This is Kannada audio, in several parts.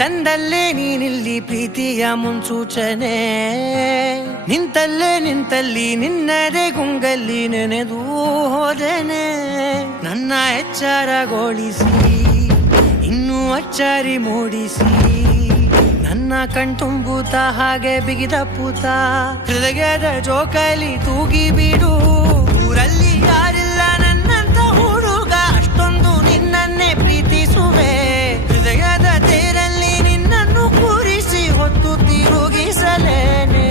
ತಂದಲ್ಲೇ ನೀನಿಲ್ಲಿ ಪ್ರೀತಿಯ ಮುನ್ಸೂಚನೆ. ನಿಂತಲ್ಲಿ ನಿನ್ನದೇ ಗುಂಗಲ್ಲಿ ನೆನೆದು ಹೋದೆನೆ. ನನ್ನ ಎಚ್ಚರಗೊಳಿಸಿ ಇನ್ನೂ ಅಚ್ಚರಿ ಮೂಡಿಸಿ, ನನ್ನ ಕಣ್ತುಂಬುತ್ತ ಹಾಗೆ ಬಿಗಿದ ಪೂತ. ಹೃದಯದ ಜೋಕಾಲಿ ತೂಗಿ ಬಿಡು, ಊರಲ್ಲಿ ಯಾರಿಲ್ಲ ನನ್ನಂತ ಹುಡುಗ, ಅಷ್ಟೊಂದು ನಿನ್ನನ್ನೇ ಪ್ರೀತಿಸುವೆ. ಹೃದಯದ ತೇರಲ್ಲಿ ನಿನ್ನನ್ನು ಕೂರಿಸಿ ಹೊತ್ತು ತಿರುಗಿಸಲೇನೆ.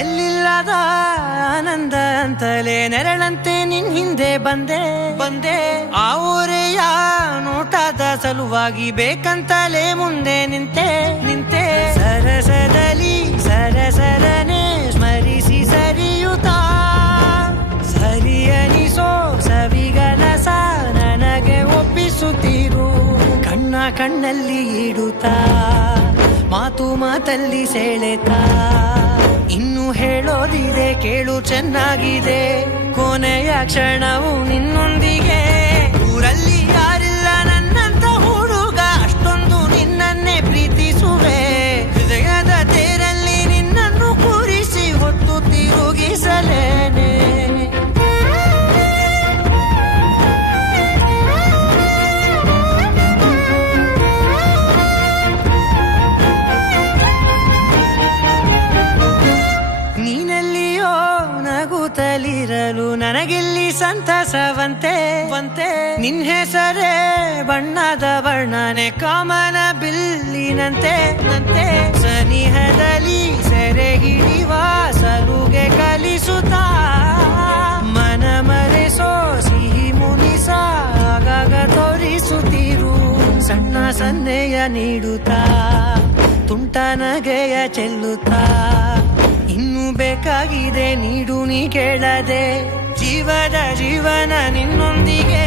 ಎಲ್ಲಿಲ್ಲದ ಆನಂದ ಅಂತಲೇ ನೆರಳಂತೆ ನಿನ್ ಹಿಂದೆ ಬಂದೆ. ಆ ಊರೆಯ ನೋಟದ ಸಲುವಾಗಿ ಬೇಕಂತಲೇ ಮುಂದೆ ನಿಂತೆ. ಸರಸದಲ್ಲಿ ಸರಸರನೆ ಸ್ಮರಿಸಿ ಸರಿಯುತ್ತಾ, ಸರಿಯನಿಸೋ ಸವಿಗನಸ ನನಗೆ ಒಪ್ಪಿಸುತ್ತೀರು. ಕಣ್ಣಲ್ಲಿ ಇಡುತ್ತಾ, ಮಾತಲ್ಲಿ ಸೆಳೆತಾ, ಇನ್ನು ಹೇಳೋದಿದೆ ಕೇಳು ಚೆನ್ನಾಗಿದೆ. ಕೊನೆಯ ಕ್ಷಣವು ನಿನ್ನೊಂದಿಗೆ, ಊರಲ್ಲಿ ಯಾರಿಲ್ಲ ನನ್ನಂತ ಹುಡುಗ, ಅಷ್ಟೊಂದು ನಿನ್ನನ್ನೇ ಪ್ರೀತಿಸುವೆ. ಹೃದಯದ ತೇರಲ್ಲಿ ನಿನ್ನನ್ನು ಕೂರಿಸಿ ಹೊತ್ತು ತಿರುಗಿಸಲೇನೆ. ನಗುತ್ತಲಿರಲು ನನಗಿಲ್ಲಿ ಸಂತಸವಂತೆ. ನಿನ್ ಹೆಸರೇ ಬಣ್ಣದ ವರ್ಣನೆ ಕಾಮನ ಬಿಲ್ಲಿನಂತೆ. ಸನಿಹದಲ್ಲಿ ಸೆರೆ ಹಿಡಿವ ಸಲುಗೆ ಕಲಿಸುತ್ತಾ, ಮನ ಮರೆಸೋ ಸಿಹಿ ಮುನಿಸ ಆಗಾಗ ತೋರಿಸುತ್ತಿರು. ಸಣ್ಣ ಸನ್ನೆಯ ನೀಡುತ್ತಾ, ತುಂಟ ನಗೆಯ ಚೆಲ್ಲುತ್ತಾ, ಇನ್ನೂ ಬೇಕಾಗಿದೆ ನೀಡು ನೀ ಕೇಳದೆ. ಜೀವನ ನಿನ್ನೊಂದಿಗೆ.